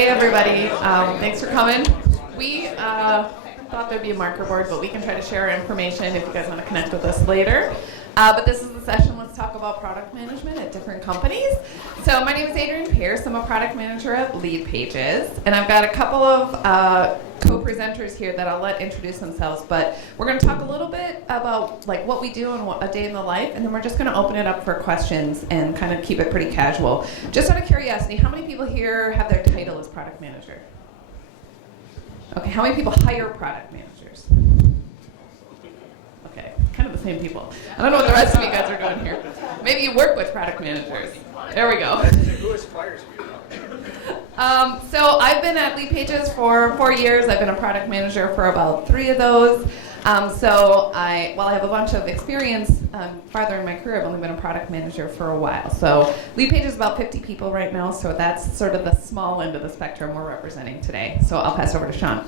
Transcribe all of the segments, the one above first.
Hey everybody, thanks for coming. We thought there'd be a marker board, but we can try to share our information if you guys want to connect with us later. But this is the session, let's talk about product management at different companies. So my name is Adrienne Pierce, I'm a product manager at Lead Pages, and I've got a couple of co-presenters here that I'll let introduce themselves, but we're going to talk a little bit about like what we do and what, a day in the life, and then we're just going to open it up for questions and kind of keep it pretty casual. Just out of curiosity, how many people here have their title as product manager? Okay, how many people hire product managers? Okay, kind of the same people. I don't know what the rest of you guys are doing here. Maybe you work with product managers. There we go. Who aspires to be? So I've been at Lead Pages for 4 years. I've been a product manager for about 3 of those. While I have a bunch of experience farther in my career, I've only been a product manager for a while. So Lead Pages is about 50 people right now, so that's sort of the small end of the spectrum we're representing today. So I'll pass over to Sean.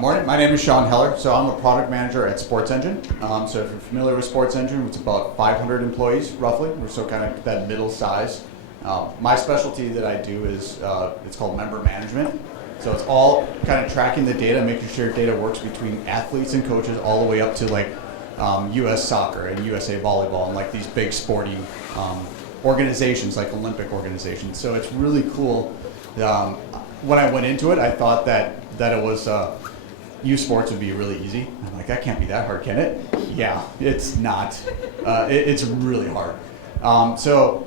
Morning, my name is Sean Heller. So I'm a product manager at Sports Engine. So if you're familiar with Sports Engine, it's about 500 employees roughly. We're so kind of that middle size. My specialty that I do is it's called member management. So it's all kind of tracking the data, making sure data works between athletes and coaches all the way up to like U.S. Soccer and USA Volleyball and like these big sporting organizations like Olympic organizations. So it's really cool. When I went into it, I thought that it was youth sports would be really easy. I'm like, that can't be that hard, can it? Yeah, it's not. It's really hard. So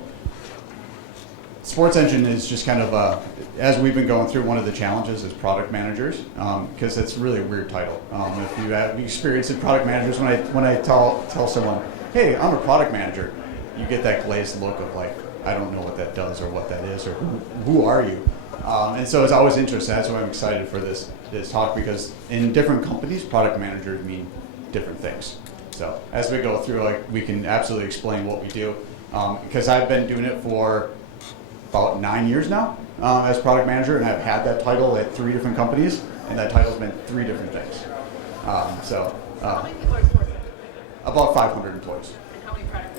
Sports Engine is just kind of, as we've been going through, one of the challenges as product managers, because it's really a weird title. If you have experience in product managers, when I tell someone, hey, I'm a product manager, you get that glazed look of like, I don't know what that does or what that is or who are you? And so it's always interesting. That's why I'm excited for this talk, because in different companies, product managers mean different things. So as we go through, like, we can absolutely explain what we do, because I've been doing it for about 9 years now as product manager, and I've had that title at 3 different companies, and that title's meant 3 different things. How many people are Sports Engine? About 500 employees. And how many product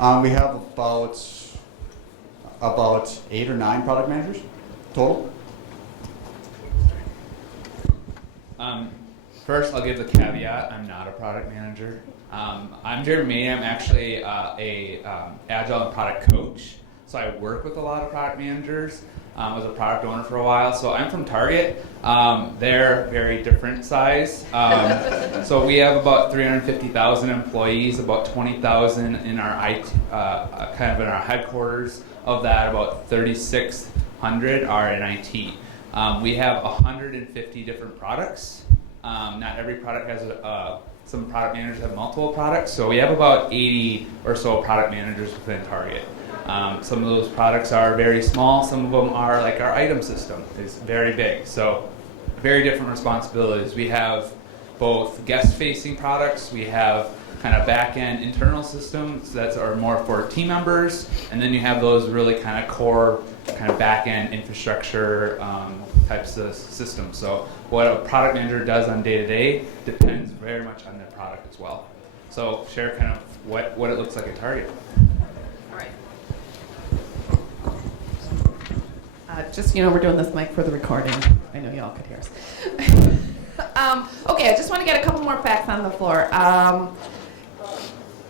managers? We have about 8 or 9 product managers total. First, I'll give the caveat: I'm not a product manager. I'm Jeremy. I'm actually a agile and product coach. So I work with a lot of product managers. I was a product owner for a while. So I'm from Target. They're very different size. So we have about 350,000 employees, about 20,000 in our IT, kind of in our headquarters. Of that, about 3,600 are in IT. We have 150 different products. Not every product has some product managers have multiple products. So we have about 80 or so product managers within Target. Some of those products are very small. Some of them are like our item system is very big. So very different responsibilities. We have both guest-facing products. We have kind of back-end internal systems that are more for team members. And then you have those really kind of core kind of back-end infrastructure types of systems. So what a product manager does on day-to-day depends very much on their product as well. So share kind of what it looks like at Target. Just, we're doing this mic for the recording. I know y'all could hear us. Okay, I just want to get a couple more facts on the floor.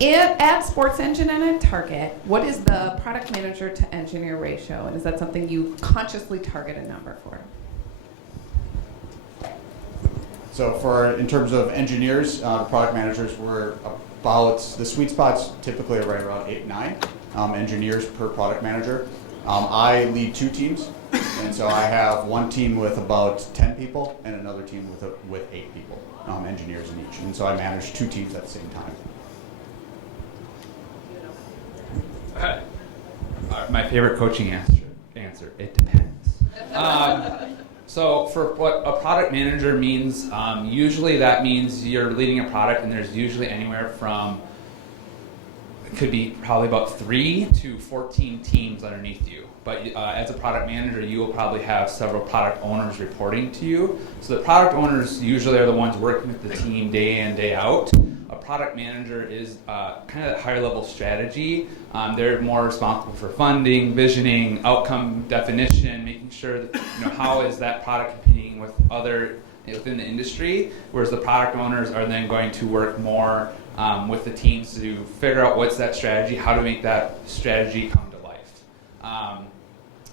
At Sports Engine and at Target, what is the product manager to engineer ratio? And is that something you consciously target a number for? So in terms of engineers, product managers, we're about, the sweet spot's typically right around 8, 9 engineers per product manager. I lead 2 teams, and so I have one team with about 10 people and another team with 8 people, engineers in each. And so I manage 2 teams at the same time. My favorite coaching answer, it depends. So for what a product manager means, usually that means you're leading a product, and there's usually anywhere from, it could be probably about 3 to 14 teams underneath you. But as a product manager, you will probably have several product owners reporting to you. So the product owners usually are the ones working with the team day in, day out. a product manager is kind of that higher level strategy. They're more responsible for funding, visioning, outcome definition, making sure that, how is that product competing with other within the industry, whereas the product owners are then going to work more with the teams to figure out what's that strategy, how to make that strategy come to life.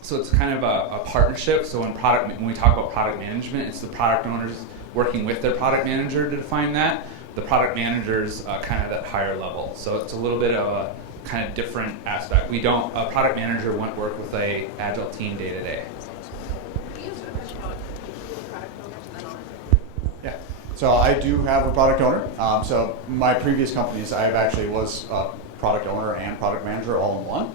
So it's kind of a partnership. So when we talk about product management, it's the product owners working with their product manager to define that. The product manager's kind of that higher level. So it's a little bit of a kind of different aspect. A product manager won't work with a agile team day to day. Yeah. So I do have a product owner. So my previous companies, I actually was a product owner and product manager all in one.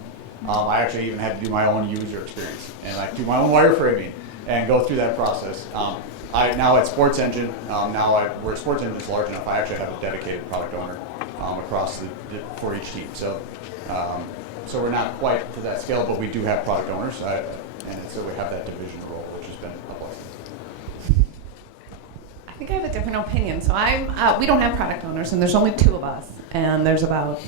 I actually even had to do my own user experience and like do my own wireframing and go through that process. I now at Sports Engine, where Sports Engine is large enough, I actually have a dedicated product owner across for each team. So we're not quite to that scale, but we do have product owners, and so we have that division role, which has been a blessing. I think I have a different opinion. So we don't have product owners, and there's only 2 of us, and there's about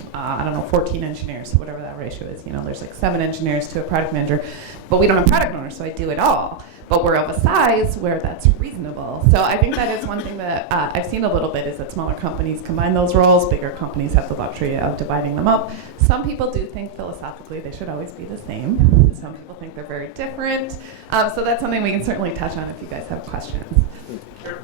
14 engineers, so whatever that ratio is. There's like 7 engineers to a product manager, but we don't have product owners, so I do it all. But we're of a size where that's reasonable. So I think that is one thing that I've seen a little bit is that smaller companies combine those roles. Bigger companies have the luxury of dividing them up. Some people do think philosophically they should always be the same. Some people think they're very different. So that's something we can certainly touch on if you guys have questions. Sure.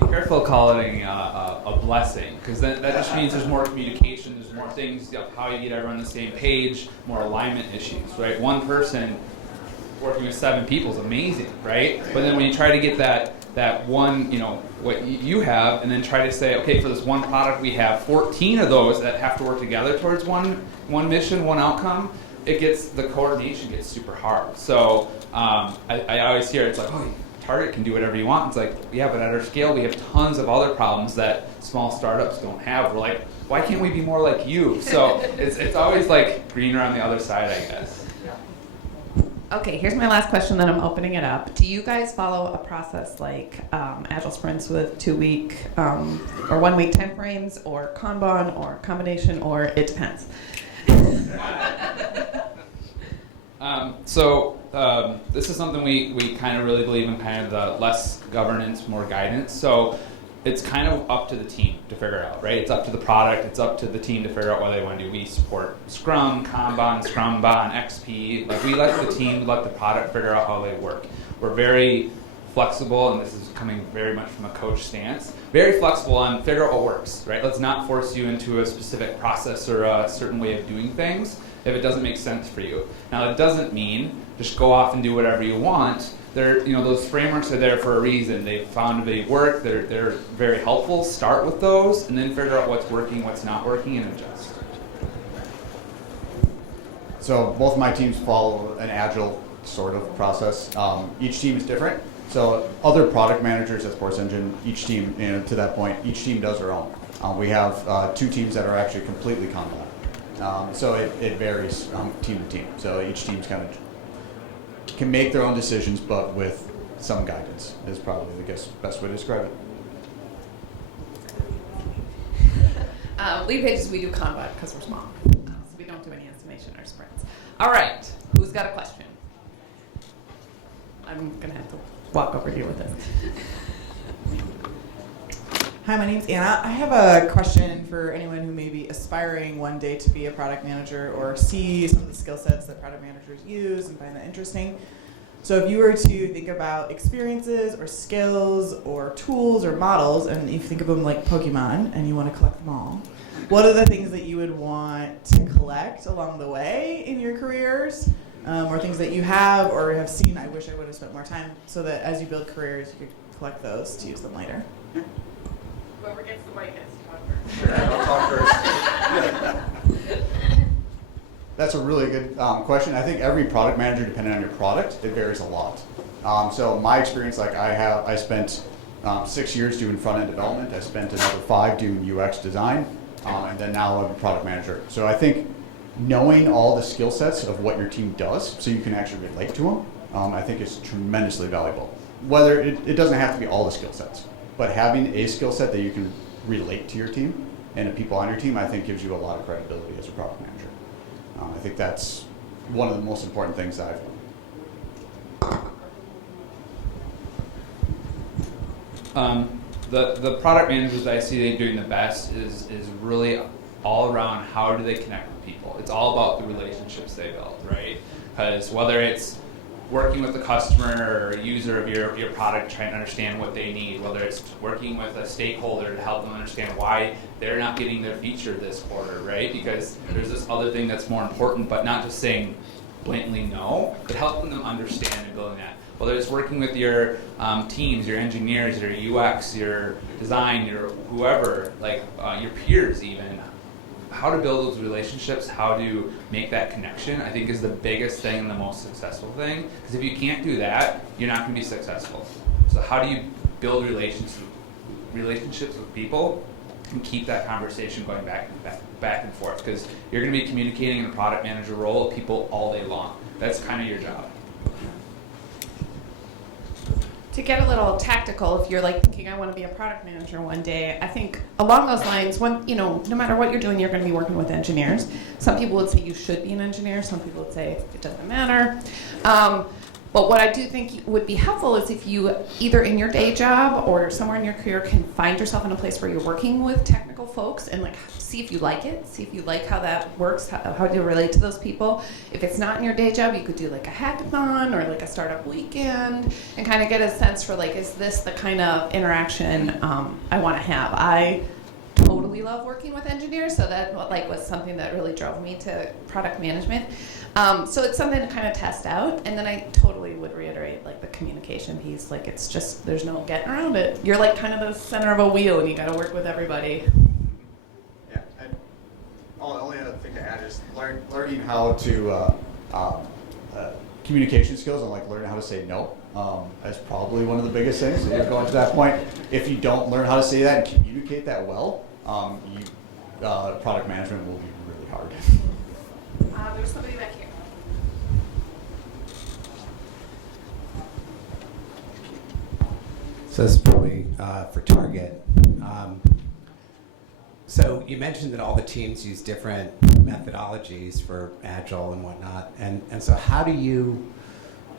Be careful calling a blessing, because that just means there's more communication, there's more things of how you get everyone on the same page, more alignment issues, right? One person working with 7 people is amazing, right? But then when you try to get that one, what you have, and then try to say, okay, for this one product we have 14 of those that have to work together towards one mission, one outcome, the coordination gets super hard. So I always hear it's like, oh, Target can do whatever you want. It's like, yeah, but at our scale we have tons of other problems that small startups don't have. We're like, why can't we be more like you? So it's always like greener on the other side, I guess. Okay, here's my last question, then I'm opening it up. Do you guys follow a process like Agile sprints with 2-week or 1-week timeframes, or Kanban, or combination, or it depends? This is something we kind of really believe in, kind of the less governance, more guidance. So it's kind of up to the team to figure out, right? It's up to the product, it's up to the team to figure out what they want to do. We support Scrum, Kanban, Scrumban, XP. Like, we let the team, let the product figure out how they work. We're very flexible, and this is coming very much from a coach stance, very flexible on figure out what works, right? Let's not force you into a specific process or a certain way of doing things if it doesn't make sense for you. Now, it doesn't mean just go off and do whatever you want. Those frameworks are there for a reason. They found they work. They're very helpful. Start with those, and then figure out what's working, what's not working, and adjust. So both of my teams follow an agile sort of process. Each team is different. So other product managers at Sports Engine, each team, to that point, each team does their own. We have 2 teams that are actually completely Kanban. So it varies team to team. So each team's kind of can make their own decisions, but with some guidance is probably the best way to describe it. Lead pages, we do Kanban because we're small. So we don't do any estimation or sprints. All right, who's got a question? I'm going to have to walk over here with this. Hi, my name's Anna. I have a question for anyone who may be aspiring one day to be a product manager or see some of the skill sets that product managers use and find that interesting. So if you were to think about experiences or skills or tools or models, and you think of them like Pokemon and you want to collect them all, what are the things that you would want to collect along the way in your careers, or things that you have or have seen, I wish I would have spent more time, so that as you build careers, you could collect those to use them later? Whoever gets the mic gets to talk first. Sure, I'll talk first. That's a really good question. I think every product manager, depending on your product, it varies a lot. So my experience, I spent 6 years doing front-end development. I spent another 5 doing UX design, and then now I'm a product manager. So I think knowing all the skill sets of what your team does, so you can actually relate to them, I think is tremendously valuable. Whether it doesn't have to be all the skill sets, but having a skill set that you can relate to your team and the people on your team, I think gives you a lot of credibility as a product manager. I think that's one of the most important things that I've done. The product managers that I see they doing the best is really all around how do they connect with people. It's all about the relationships they build, right? Because whether it's working with the customer or user of your product, trying to understand what they need, whether it's working with a stakeholder to help them understand why they're not getting their feature this quarter, right? Because there's this other thing that's more important, but not just saying blatantly no, but helping them understand and building that. Whether it's working with your teams, your engineers, your UX, your design, your whoever, like your peers even, how to build those relationships, how to make that connection, I think is the biggest thing and the most successful thing. Because if you can't do that, you're not going to be successful. So how do you build relationships with people and keep that conversation going back and forth? Because you're going to be communicating in a product manager role with people all day long. That's kind of your job. To get a little tactical, if you're like thinking, I want to be a product manager one day, I think along those lines, no matter what you're doing, you're going to be working with engineers. Some people would say you should be an engineer. Some people would say it doesn't matter. But what I do think would be helpful is if you either in your day job or somewhere in your career can find yourself in a place where you're working with technical folks and like see if you like it, see if you like how that works, how do you relate to those people. If it's not in your day job, you could do like a hackathon or like a startup weekend and kind of get a sense for like, is this the kind of interaction I want to have? I totally love working with engineers, so that was something that really drove me to product management. So it's something to kind of test out, and then I totally would reiterate like the communication piece. Like it's just there's no getting around it. You're like kind of the center of a wheel, and you got to work with everybody. Yeah, the only other thing to add is learning how to communication skills and like learning how to say no. That's probably one of the biggest things. If you're going to that point, if you don't learn how to say that and communicate that well, product management will be really hard. There's somebody back here. So this is probably for Target. So you mentioned that all the teams use different methodologies for Agile and whatnot, and so how do you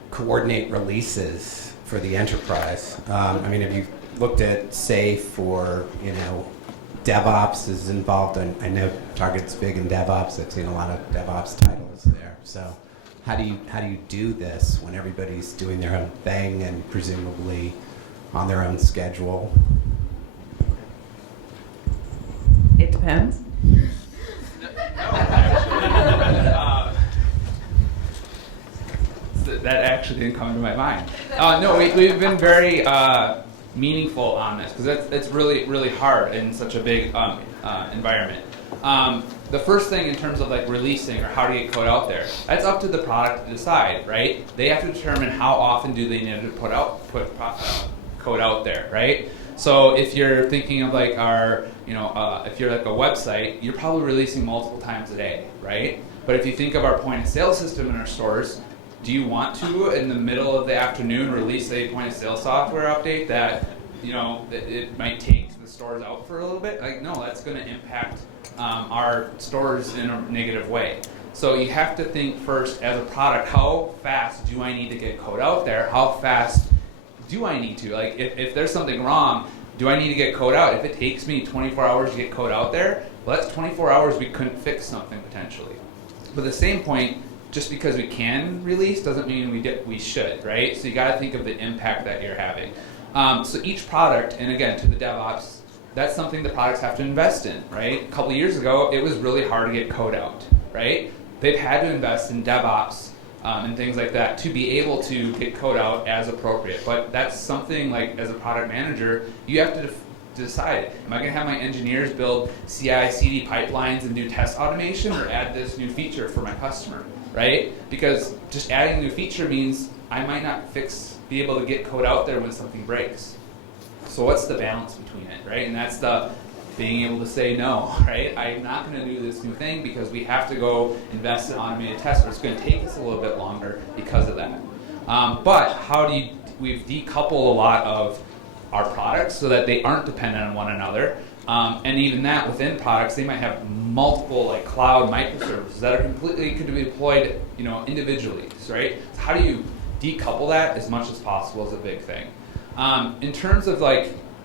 coordinate releases for the enterprise? I mean, have you looked at SAFe or DevOps is involved? I know Target's big in DevOps. I've seen a lot of DevOps titles there. So how do you do this when everybody's doing their own thing and presumably on their own schedule? It depends. That actually didn't come to my mind. No, we've been very meaningful on this because it's really, really hard in such a big environment. The first thing in terms of like releasing or how to get code out there, that's up to the product to decide, right? They have to determine how often do they need to put code out there, right? So if you're thinking of like if you're like a website, you're probably releasing multiple times a day, right? But if you think of our point of sale system in our stores, do you want to, in the middle of the afternoon, release a point of sale software update that, it might take the stores out for a little bit? Like, no, that's going to impact our stores in a negative way. So you have to think first as a product, how fast do I need to get code out there? How fast do I need to? Like, if there's something wrong, do I need to get code out? If it takes me 24 hours to get code out there, well, that's 24 hours we couldn't fix something potentially. But at the same point, just because we can release doesn't mean we should, right? So you got to think of the impact that you're having. So each product, and again, to the DevOps, that's something the products have to invest in, right? A couple of years ago, it was really hard to get code out, right? They've had to invest in DevOps and things like that to be able to get code out as appropriate. But that's something like, as a product manager, you have to decide, am I going to have my engineers build CI/CD pipelines and do test automation, or add this new feature for my customer, right? Because just adding a new feature means I might not be able to get code out there when something breaks. So what's the balance between it, right? And that's the being able to say no, right? I'm not going to do this new thing because we have to go invest in automated tests, or it's going to take us a little bit longer because of that. But we've decoupled a lot of our products so that they aren't dependent on one another. And even that, within products, they might have multiple like cloud microservices that are completely could be deployed, individually, right? So how do you decouple that as much as possible is a big thing. In terms of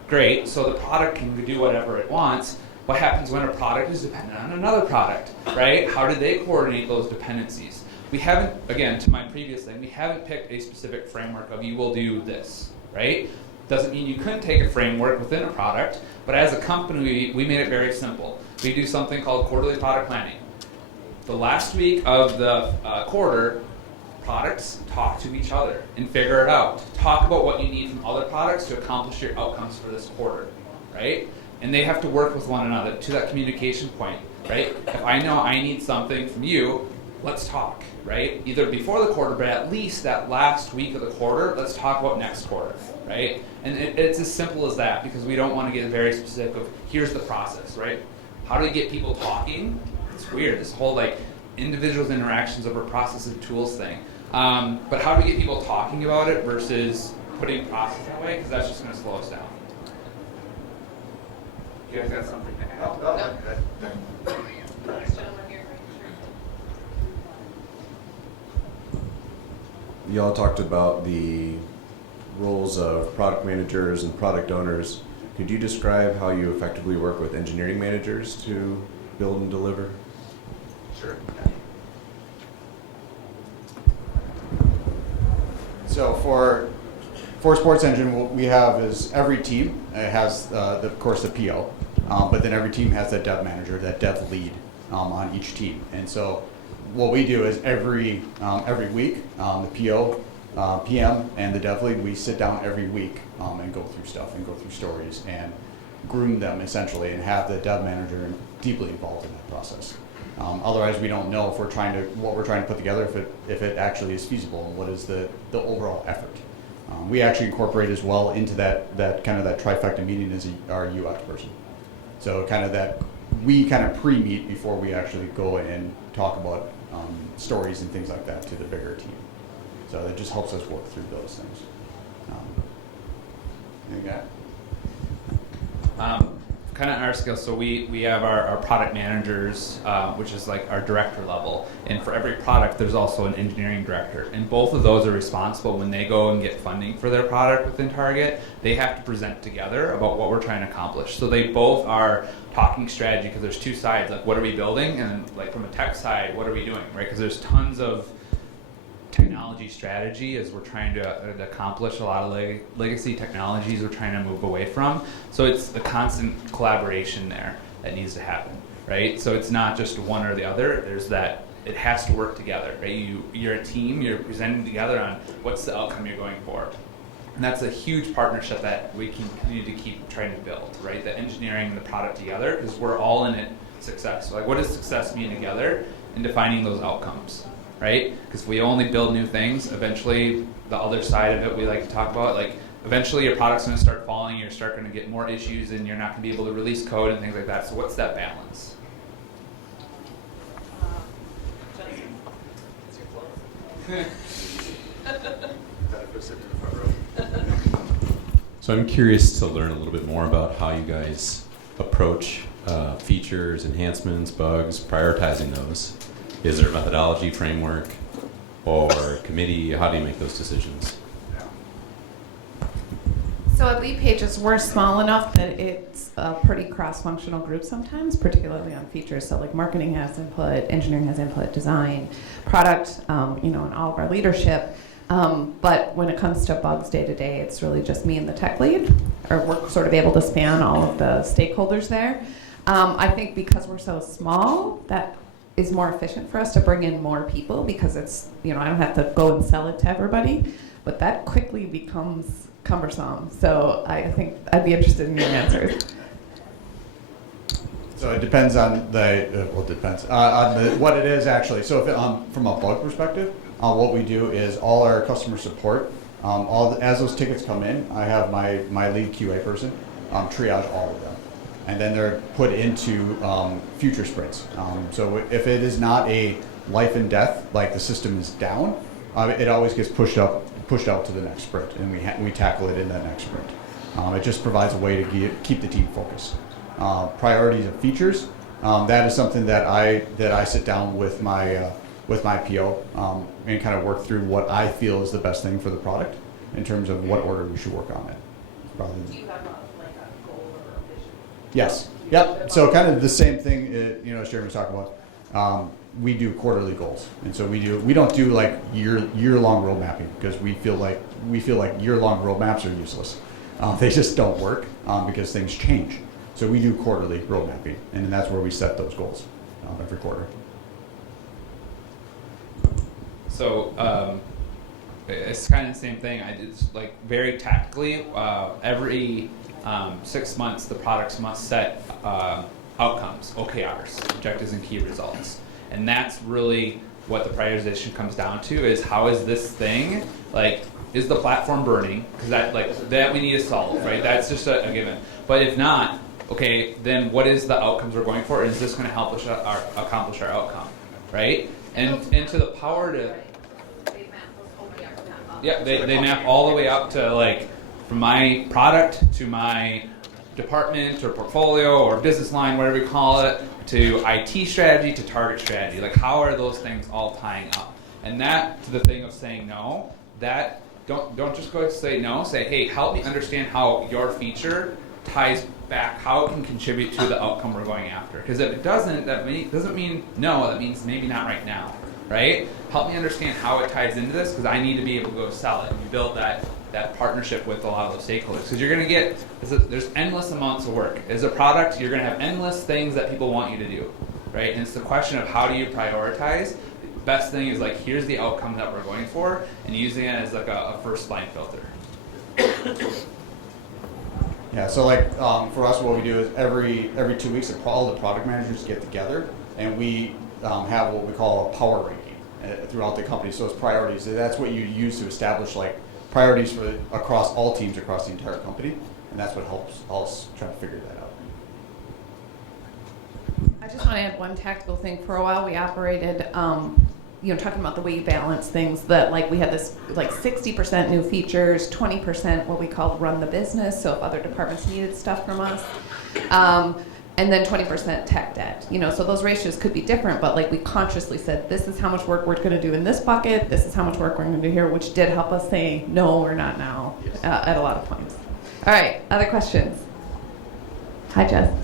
great, so the product can do whatever it wants. What happens when a product is dependent on another product, right? How do they coordinate those dependencies? We haven't, again, to my previous thing, we haven't picked a specific framework of you will do this, right? Doesn't mean you couldn't take a framework within a product, but as a company, we made it very simple. We do something called quarterly product planning. The last week of the quarter, products talk to each other and figure it out. Talk about what you need from other products to accomplish your outcomes for this quarter, right? And they have to work with one another to that communication point, right? If I know I need something from you, let's talk, right? Either before the quarter, but at least that last week of the quarter, let's talk about next quarter, right? And it's as simple as that, because we don't want to get very specific of here's the process, right? How do we get people talking? It's weird, this whole individuals' interactions over process and tools thing. But how do we get people talking about it versus putting process that way? Because that's just going to slow us down. You guys got something to add? Y'all talked about the roles of product managers and product owners. Could you describe how you effectively work with engineering managers to build and deliver? Sure. So for Sports Engine, what we have is every team has, of course, the PO, but then every team has that dev manager, that dev lead on each team. And so what we do is every week, the PO, PM, and the dev lead, we sit down every week and go through stuff and go through stories and groom them essentially and have the dev manager deeply involved in that process. Otherwise, we don't know if what we're trying to put together, if it actually is feasible and what is the overall effort. We actually incorporate as well into that kind of that trifecta meeting as our UX person. So kind of that we kind of pre-meet before we actually go and talk about stories and things like that to the bigger team. So it just helps us work through those things. Kind of our skills, so we have our product managers, which is like our director level, and for every product there's also an engineering director, and both of those are responsible when they go and get funding for their product within Target. They have to present together about what we're trying to accomplish. So they both are talking strategy, because there's two sides, like what are we building, and like from a tech side, what are we doing, right? Because there's tons of technology strategy as we're trying to accomplish a lot of legacy technologies we're trying to move away from. So it's the constant collaboration there that needs to happen, right? So it's not just one or the other. There's that, it has to work together, right? You're a team, you're presenting together on what's the outcome you're going for. And that's a huge partnership that we continue to keep trying to build, right? The engineering and the product together, because we're all in it success. So like, what does success mean together in defining those outcomes? Right? Because if we only build new things, eventually the other side of it we like to talk about, like eventually your product's going to start falling, you're going to get more issues, and you're not going to be able to release code and things like that. So what's that balance? So I'm curious to learn a little bit more about how you guys approach features, enhancements, bugs, prioritizing those. Is there a methodology, framework, or committee? How do you make those decisions? So at Lead Pages, we're small enough that it's a pretty cross-functional group sometimes, particularly on features. So like marketing has input, engineering has input, design, product, and all of our leadership. But when it comes to bugs day to day, it's really just me and the tech lead, or we're sort of able to span all of the stakeholders there. I think because we're so small, that is more efficient for us to bring in more people, because it's, I don't have to go and sell it to everybody, but that quickly becomes cumbersome. So I think I'd be interested in your answers. So it depends on what it is actually. So if from a bug perspective, what we do is all our customer support, as those tickets come in, I have my lead QA person triage all of them. And then they're put into future sprints. So if it is not a life and death, like the system is down, it always gets pushed out to the next sprint, and we tackle it in that next sprint. It just provides a way to keep the team focused. priorities of features, that is something that I sit down with my PO and kind of work through what I feel is the best thing for the product in terms of what order we should work on it. Do you have a goal or a vision? Yes. Yep. So kind of the same thing, as Jeremy was talking about. We do quarterly goals, and so we don't do like year-long road mapping because we feel like year-long road maps are useless. They just don't work because things change. So we do quarterly road mapping, and that's where we set those goals every quarter. So it's kind of the same thing. It's like very tactically. Every 6 months, the products must set outcomes, OKRs, objectives and key results, and that's really what the prioritization comes down to. Is how is this thing like? Is the platform burning? Because that we need to solve, right? That's just a given. But if not, okay, then what is the outcomes we're going for? And is this going to help us accomplish our outcome, right? And to the power to they map all the way up to like from my product to my department or portfolio or business line, whatever you call it, to IT strategy to target strategy. Like how are those things all tying up? And that to the thing of saying no, that don't just go say no, say, hey, help me understand how your feature ties back, how it can contribute to the outcome we're going after. Because if it doesn't, doesn't mean no, that means maybe not right now, right? Help me understand how it ties into this because I need to be able to go sell it and build that partnership with a lot of those stakeholders. Because you're going to get, there's endless amounts of work. As a product, you're going to have endless things that people want you to do, right? And it's the question of how do you prioritize. Best thing is like, here's the outcome that we're going for, and using it as like a first line filter. Yeah, so like for us, what we do is every 2 weeks, all the product managers get together, and we have what we call a power ranking throughout the company. So it's priorities. That's what you use to establish like priorities for across all teams across the entire company, and that's what helps us try to figure that out. I just want to add one tactical thing. For a while, we operated, talking about the way you balance things, that like we had this like 60% new features, 20% what we called run the business, so if other departments needed stuff from us, and then 20% tech debt. So those ratios could be different, but like we consciously said, this is how much work we're going to do in this bucket, this is how much work we're going to do here, which did help us say no or not now at a lot of points. All right, other questions? Hi, Jess.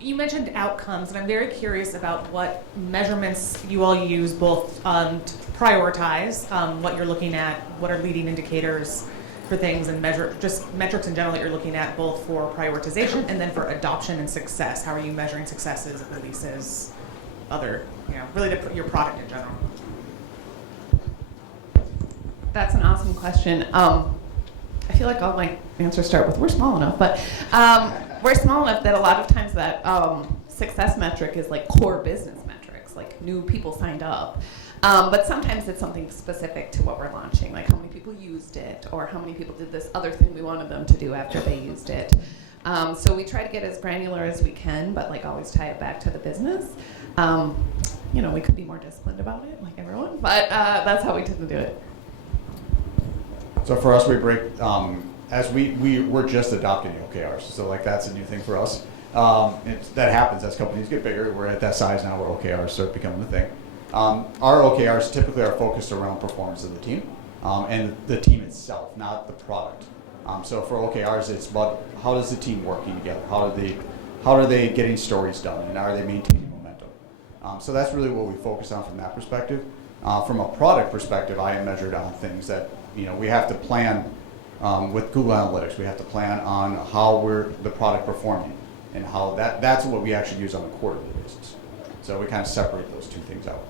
You mentioned outcomes, and I'm very curious about what measurements you all use both to prioritize what you're looking at, what are leading indicators for things, and measure just metrics in general that you're looking at both for prioritization and then for adoption and success. How are you measuring successes, releases, really your product in general? That's an awesome question. I feel like all my answers start with we're small enough, but we're small enough that a lot of times that success metric is like core business metrics, like new people signed up. But sometimes it's something specific to what we're launching, like how many people used it or how many people did this other thing we wanted them to do after they used it. So we try to get as granular as we can, but like always tie it back to the business. We could be more disciplined about it, like everyone, but that's how we tend to do it. So for us, we break as we're just adopting the OKRs. So like that's a new thing for us. That happens as companies get bigger. We're at that size now where OKRs start becoming a thing. Our OKRs typically are focused around performance of the team and the team itself, not the product. So for OKRs, it's about how does the team working together? How are they getting stories done, and are they maintaining momentum? So that's really what we focus on from that perspective. From a product perspective, I am measured on things that we have to plan with Google Analytics. We have to plan on how we're the product performing and how that's what we actually use on a quarterly basis. So we kind of separate those two things out.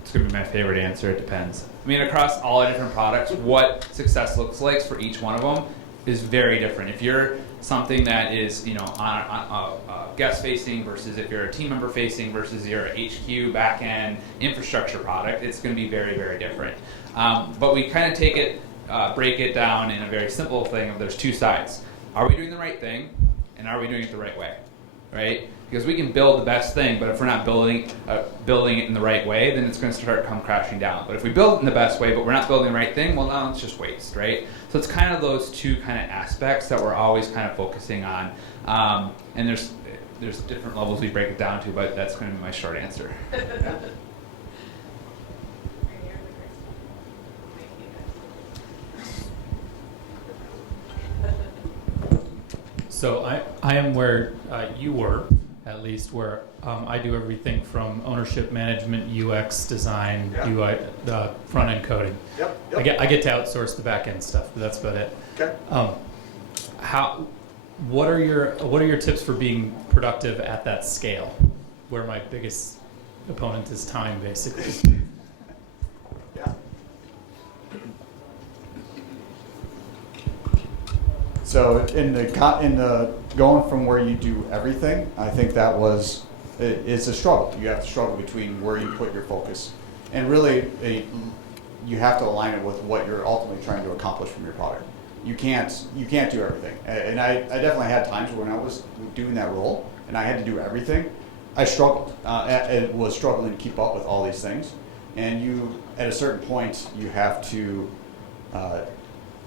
It's going to be my favorite answer. It depends. I mean, across all the different products, what success looks like for each one of them is very different. If you're something that is, on guest facing versus if you're a team member facing versus your HQ back-end infrastructure product, it's going to be very, very different. But we kind of take it, break it down in a very simple thing of there's two sides. Are we doing the right thing, and are we doing it the right way, right? Because we can build the best thing, but if we're not building it in the right way, then it's going to start come crashing down. But if we build it in the best way, but we're not building the right thing, well, now it's just waste, right? So it's kind of those two kind of aspects that we're always kind of focusing on. And there's different levels we break it down to, but that's going to be my short answer. So I am where you were, at least, where I do everything from ownership management, UX design, UI, front end coding. Yep. I get to outsource the back end stuff, but that's about it. Okay. What are your tips for being productive at that scale, where my biggest opponent is time, basically? Yeah. So in the going from where you do everything, I think it's a struggle. You have to struggle between where you put your focus, and really you have to align it with what you're ultimately trying to accomplish from your product. You can't do everything. And I definitely had times when I was doing that role and I had to do everything. I struggled. I was struggling to keep up with all these things. And at a certain point, you have to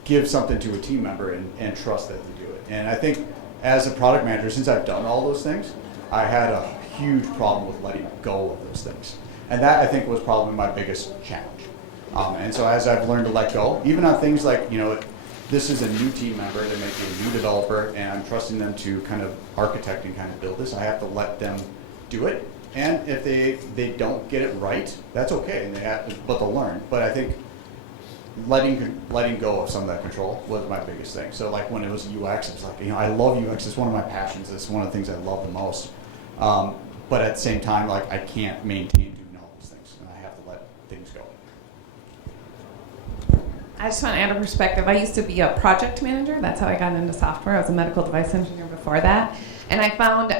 give something to a team member and trust that they do it. And I think as a product manager, since I've done all those things, I had a huge problem with letting go of those things. And that, I think, was probably my biggest challenge. And so as I've learned to let go, even on things like, this is a new team member, they might be a new developer, and I'm trusting them to kind of architect and kind of build this. I have to let them do it. And if they don't get it right, that's okay, but they'll learn. But I think letting go of some of that control was my biggest thing. So like when it was UX, it's like, I love UX. It's one of my passions. It's one of the things I love the most. But at the same time, like I can't maintain doing all these things, and I have to let things go. I just want to add a perspective. I used to be a project manager. That's how I got into software. I was a medical device engineer before that. And I found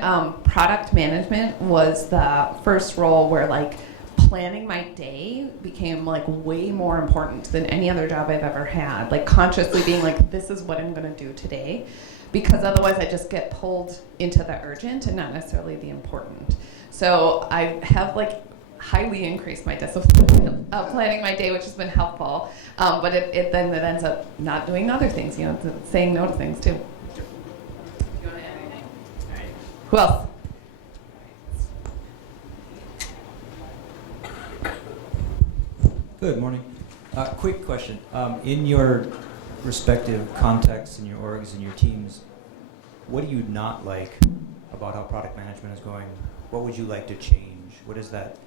product management was the first role where like planning my day became like way more important than any other job I've ever had. Like consciously being like, this is what I'm going to do today. Because otherwise I just get pulled into the urgent and not necessarily the important. So I have like highly increased my discipline of planning my day, which has been helpful. But it ends up not doing other things, saying no to things too. You want to add anything? All right. Who else? Good morning. Quick question. In your respective contexts, in your orgs, and your teams, what do you not like about how product management is going? What would you like to change? What is that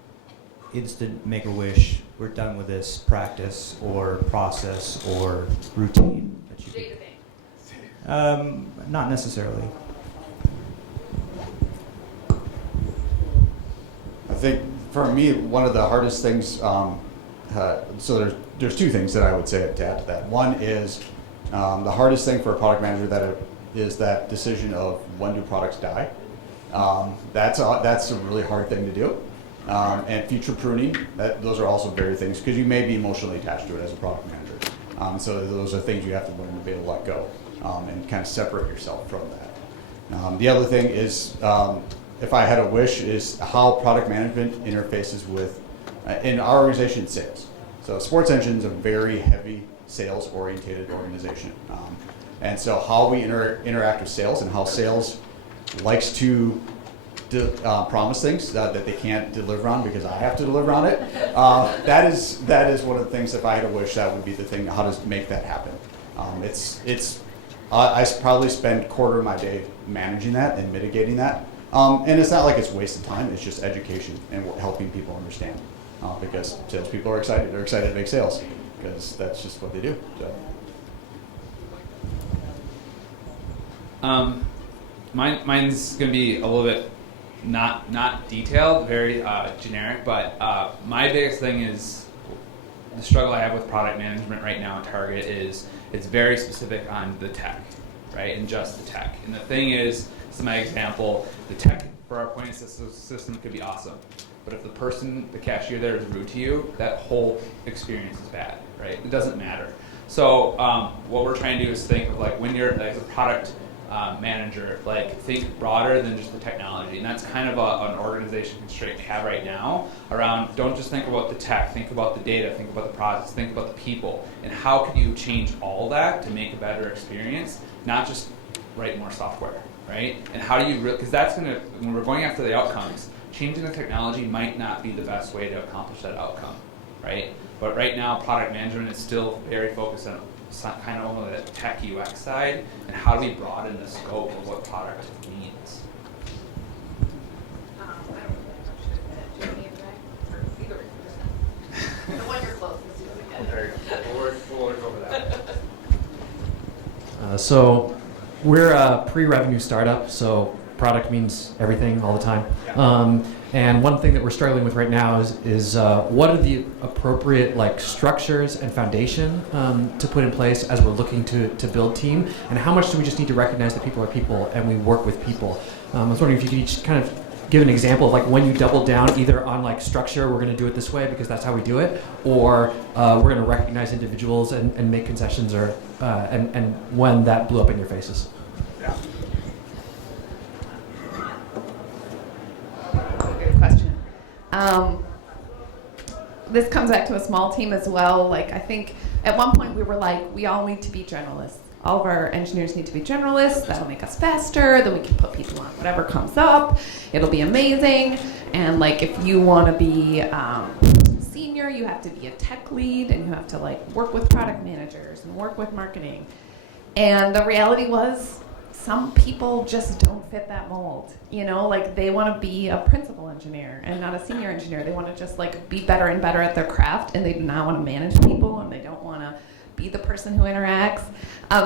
instant make-a-wish, we're done with this practice or process or routine that you do? Not necessarily. I think for me, one of the hardest things, so there's two things that I would say to add to that. One is the hardest thing for a product manager is that decision of when do products die. That's a really hard thing to do. And future pruning, those are also very things, because you may be emotionally attached to it as a product manager. So those are things you have to learn to be able to let go and kind of separate yourself from that. The other thing is, if I had a wish, is how product management interfaces with, in our organization, sales. So Sports Engine is a very heavy sales-oriented organization. And so how we interact with sales and how sales likes to promise things that they can't deliver on because I have to deliver on it. That is one of the things, if I had a wish, that would be the thing, how to make that happen. I probably spend a quarter of my day managing that and mitigating that. And it's not like it's wasted time, it's just education and helping people understand. Because salespeople are excited. They're excited to make sales because that's just what they do. So. Mine's going to be a little bit not detailed, very generic, but my biggest thing is the struggle I have with product management right now at Target is it's very specific on the tech, right, and just the tech. And the thing is, so my example, the tech for our point system could be awesome, but if the cashier there is rude to you, that whole experience is bad, right? It doesn't matter. So what we're trying to do is think of like when you're as a product manager, like think broader than just the technology. And that's kind of an organization constraint we have right now around don't just think about the tech, think about the data, think about the process, think about the people. And how can you change all that to make a better experience, not just write more software, right? And how do you, because that's going to, when we're going after the outcomes, changing the technology might not be the best way to accomplish that outcome, right? But right now, product management is still very focused on kind of on the tech UX side, and how do we broaden the scope of what product means? The one you're closest to. We'll work over that. So we're a pre-revenue startup, so product means everything all the time. And one thing that we're struggling with right now is what are the appropriate structures and foundation to put in place as we're looking to build team, and how much do we just need to recognize that people are people and we work with people? I was wondering if you could each kind of give an example of when you double down either on structure, we're going to do it this way because that's how we do it, or we're going to recognize individuals and make concessions, or and when that blew up in your faces. Yeah. Good question. This comes back to a small team as well. I think at one point we were we all need to be generalists. All of our engineers need to be generalists. That'll make us faster. Then we can put people on whatever comes up. It'll be amazing. And if you want to be senior, you have to be a tech lead, and you have to work with product managers and work with marketing. And the reality was, some people just don't fit that mold. They want to be a principal engineer and not a senior engineer. They want to just be better and better at their craft, and they do not want to manage people, and they don't want to be the person who interacts.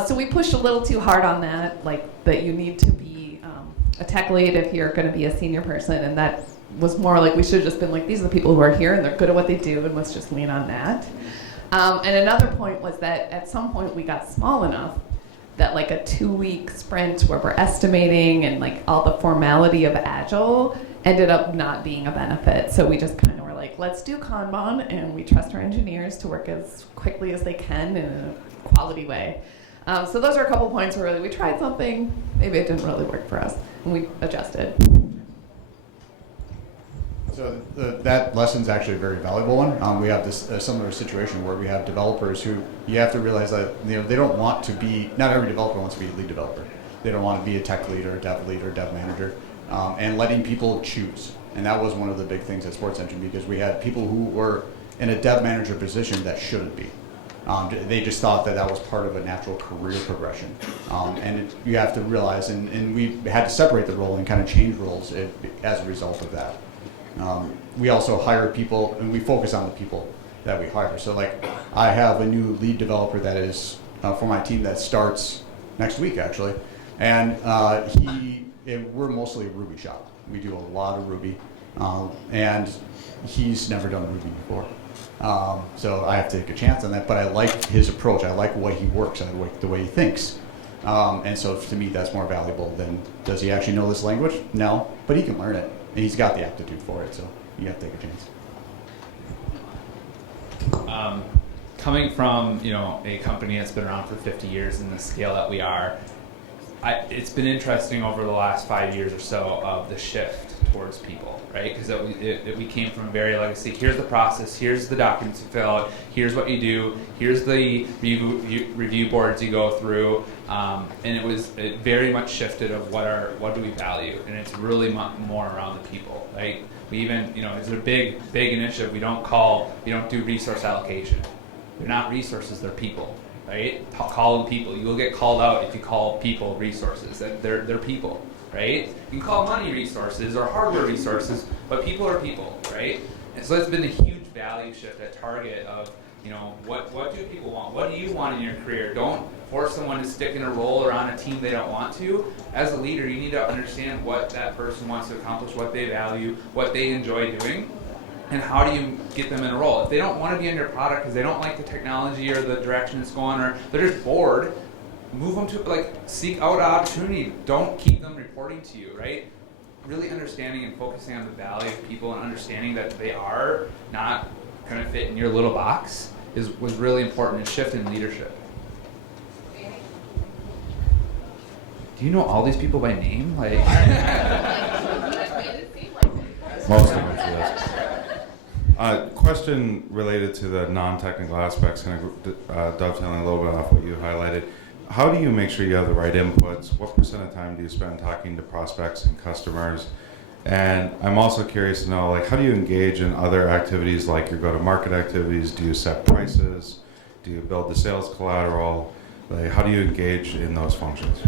So we pushed a little too hard on that, that you need to be a tech lead if you're going to be a senior person, and that was more we should have just been these are the people who are here and they're good at what they do, and let's just lean on that. And another point was that at some point we got small enough that a 2-week sprint where we're estimating and all the formality of Agile ended up not being a benefit. So we just kind of were let's do Kanban, and we trust our engineers to work as quickly as they can in a quality way. So those are a couple points where we tried something, maybe it didn't really work for us, and we adjusted. So that lesson's actually a very valuable one. We have this similar situation where we have developers who you have to realize that they don't want to be. Not every developer wants to be a lead developer. They don't want to be a tech lead or a dev manager, and letting people choose. And that was one of the big things at Sports Engine, because we had people who were in a dev manager position that shouldn't be. They just thought that was part of a natural career progression. You have to realize, and we had to separate the role and kind of change roles as a result of that. We also hire people, and we focus on the people that we hire. So I have a new lead developer that is for my team that starts next week actually, and we're mostly a Ruby shop. We do a lot of Ruby, and he's never done Ruby before. So I have to take a chance on that, but I like his approach. I like the way he works. I like the way he thinks. And so to me, that's more valuable than, does he actually know this language? No, but he can learn it. And he's got the aptitude for it, so you have to take a chance. Coming from a company that's been around for 50 years and the scale that we are, it's been interesting over the last 5 years or so of the shift towards people, right? Because we came from a very legacy. Here's the process. Here's the documents you fill out. Here's what you do. Here's the review boards you go through. And it very much shifted of what do we value, and it's really more around the people. We even it's a big initiative. We don't do resource allocation. They're not resources. They're people. Right? Call them people. You will get called out if you call people resources. They're people, right? You can call money resources or hardware resources, but people are people, right? And so it's been a huge value shift at Target of, what do people want? What do you want in your career? Don't force someone to stick in a role or on a team they don't want to. As a leader, you need to understand what that person wants to accomplish, what they value, what they enjoy doing. And how do you get them in a role? If they don't want to be in your product because they don't like the technology or the direction it's going, or they're just bored, move them to seek out opportunity. Don't keep them reporting to you, right? Really understanding and focusing on the value of people and understanding that they are not going to fit in your little box was really important in shift in leadership. do you know all these people by name? Like, Most of them, yes. Question related to the non-technical aspects, kind of dovetailing a little bit off what you highlighted. How do you make sure you have the right inputs? What % of time do you spend talking to prospects and customers? And I'm also curious to know, like, how do you engage in other activities like your go-to-market activities? Do you set prices? Do you build the sales collateral? Like, how do you engage in those functions?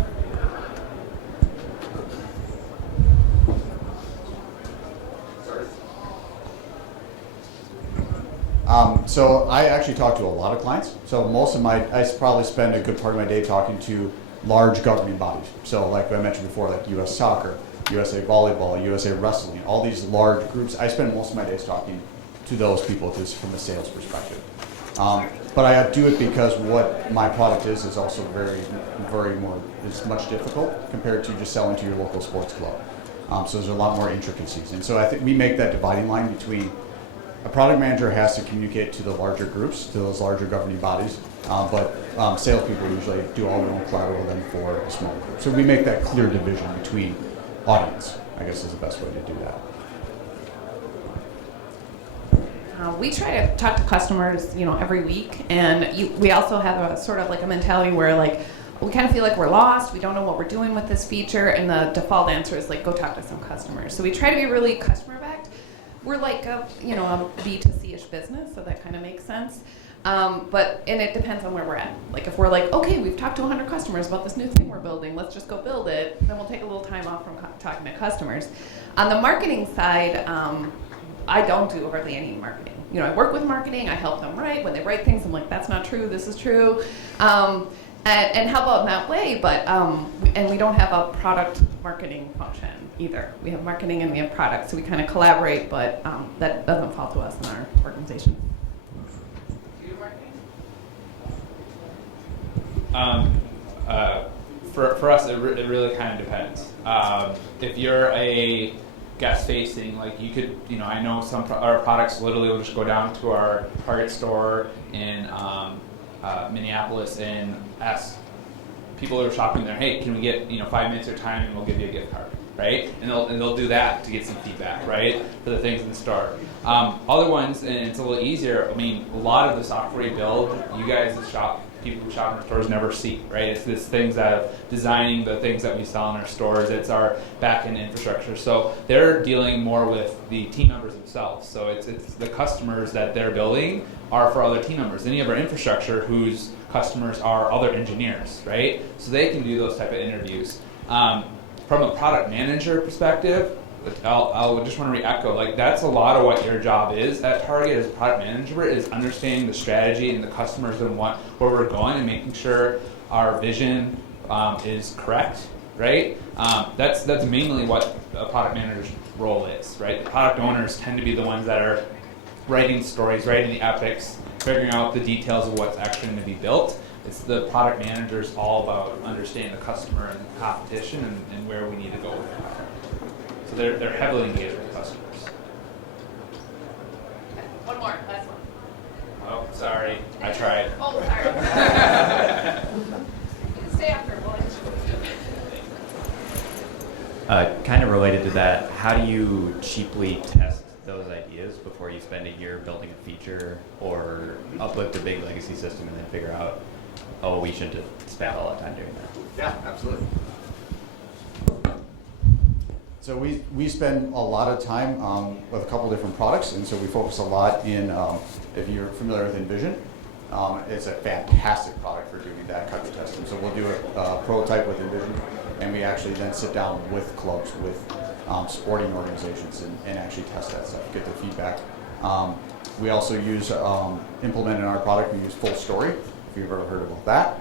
So I actually talk to a lot of clients. So I probably spend a good part of my day talking to large governing bodies. So like I mentioned before, like U.S. Soccer, USA Volleyball, USA Wrestling, all these large groups. I spend most of my days talking to those people just from a sales perspective. But I do it because what my product is also it's much difficult compared to just selling to your local sports club. So there's a lot more intricacies. And so I think we make that dividing line between a product manager has to communicate to the larger groups, to those larger governing bodies, but salespeople usually do all their own collateral then for a small group. So we make that clear division between audience, I guess is the best way to do that. We try to talk to customers, every week, and we also have a sort of like a mentality where like we kind of feel like we're lost, we don't know what we're doing with this feature, and the default answer is like go talk to some customers. So we try to be really customer backed. We're like a B2C-ish business, so that kind of makes sense. And it depends on where we're at. Like if we're like, okay, we've talked to 100 customers about this new thing we're building, let's just go build it, then we'll take a little time off from talking to customers. On the marketing side, I don't do overly any marketing. I work with marketing, I help them write. When they write things, I'm like, that's not true, this is true. And help out in that way, but and we don't have a product marketing function either. We have marketing and we have products, so we kind of collaborate, but that doesn't fall to us in our organization. Do you do marketing? For us, it really kind of depends. If you're a guest facing, like you could, I know our products literally will just go down to our Target store in Minneapolis and ask people who are shopping there, hey, can we get 5 minutes of your time and we'll give you a gift card, right? And they'll do that to get some feedback, right, for the things in the store. Other ones, and it's a little easier. I mean, a lot of the software we build, you guys people who shop in our stores never see, right? It's this things of designing the things that we sell in our stores. It's our back-end infrastructure. So they're dealing more with the team members themselves. So it's the customers that they're building are for other team members. Any of our infrastructure whose customers are other engineers, right? So they can do those type of interviews. From a product manager perspective, I'll just want to re-echo, like that's a lot of what your job is at Target as a product manager, is understanding the strategy and the customers and where we're going and making sure our vision is correct, right? That's mainly what a product manager's role is, right? The product owners tend to be the ones that are writing stories, writing the epics, figuring out the details of what's actually going to be built. It's the product managers all about understanding the customer and the competition and where we need to go with it. So they're heavily engaged with customers. One more, last one. Oh, sorry, I tried. Oh, sorry. Stay after lunch. Kind of related to that, how do you cheaply test those ideas before you spend a year building a feature or uplift a big legacy system and then figure out, oh, we shouldn't have spent all that time doing that? Yeah, absolutely. So we spend a lot of time with a couple different products, and so we focus a lot in, if you're familiar with Envision, it's a fantastic product for doing that type of testing. So we'll do a prototype with Envision, and we actually then sit down with clubs, with sporting organizations, and actually test that stuff, get their feedback. We also use, implement in our product, we use Full Story, if you've ever heard about that.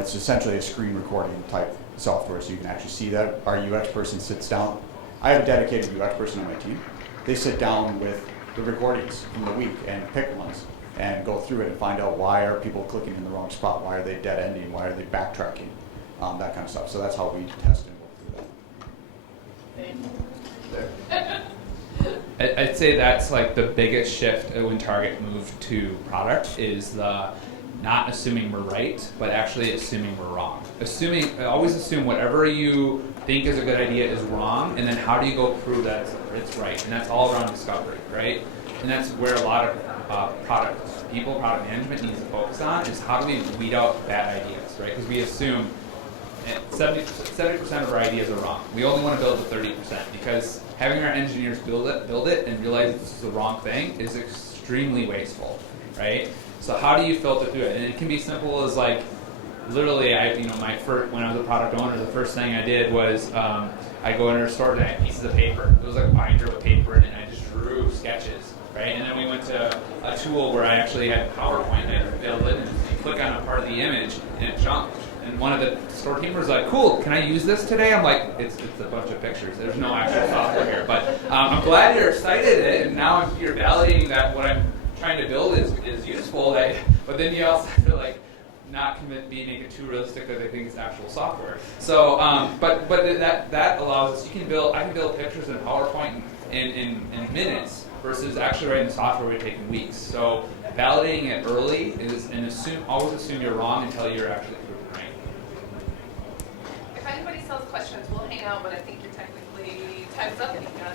It's essentially a screen recording type software, so you can actually see that. Our UX person sits down. I have a dedicated UX person on my team. They sit down with the recordings from the week and pick ones and go through it and find out why are people clicking in the wrong spot, why are they dead ending, why are they backtracking, that kind of stuff. So that's how we test and work through that. I'd say that's like the biggest shift when Target moved to product is the not assuming we're right, but actually assuming we're wrong. Always assume whatever you think is a good idea is wrong, and then how do you go prove that it's right? And that's all around discovery, right? And that's where a lot of product management needs to focus on, is how do we weed out bad ideas, right? Because we assume 70% of our ideas are wrong. We only want to build the 30%, because having our engineers build it and realize this is the wrong thing is extremely wasteful, right? So how do you filter through it? And it can be simple as like, literally, when I was a product owner, the first thing I did was I go into a store and I had pieces of paper. It was like a binder with paper in it, and I just drew sketches, right? And then we went to a tool where I actually had PowerPoint and I could build it, and you click on a part of the image and it jumped. And one of the store team was like, cool, can I use this today? I'm like, it's a bunch of pictures. There's no actual software here. But I'm glad you're excited, and now you're validating that what I'm trying to build is useful. But then you also have to not make it too realistic that they think it's actual software. So, but that allows us. I can build pictures in PowerPoint in minutes versus actually writing the software would take weeks. So validating it early is, and always assume you're wrong until you're actually proven right. If anybody still has questions, we'll hang out, but I think you're technically time's up and you got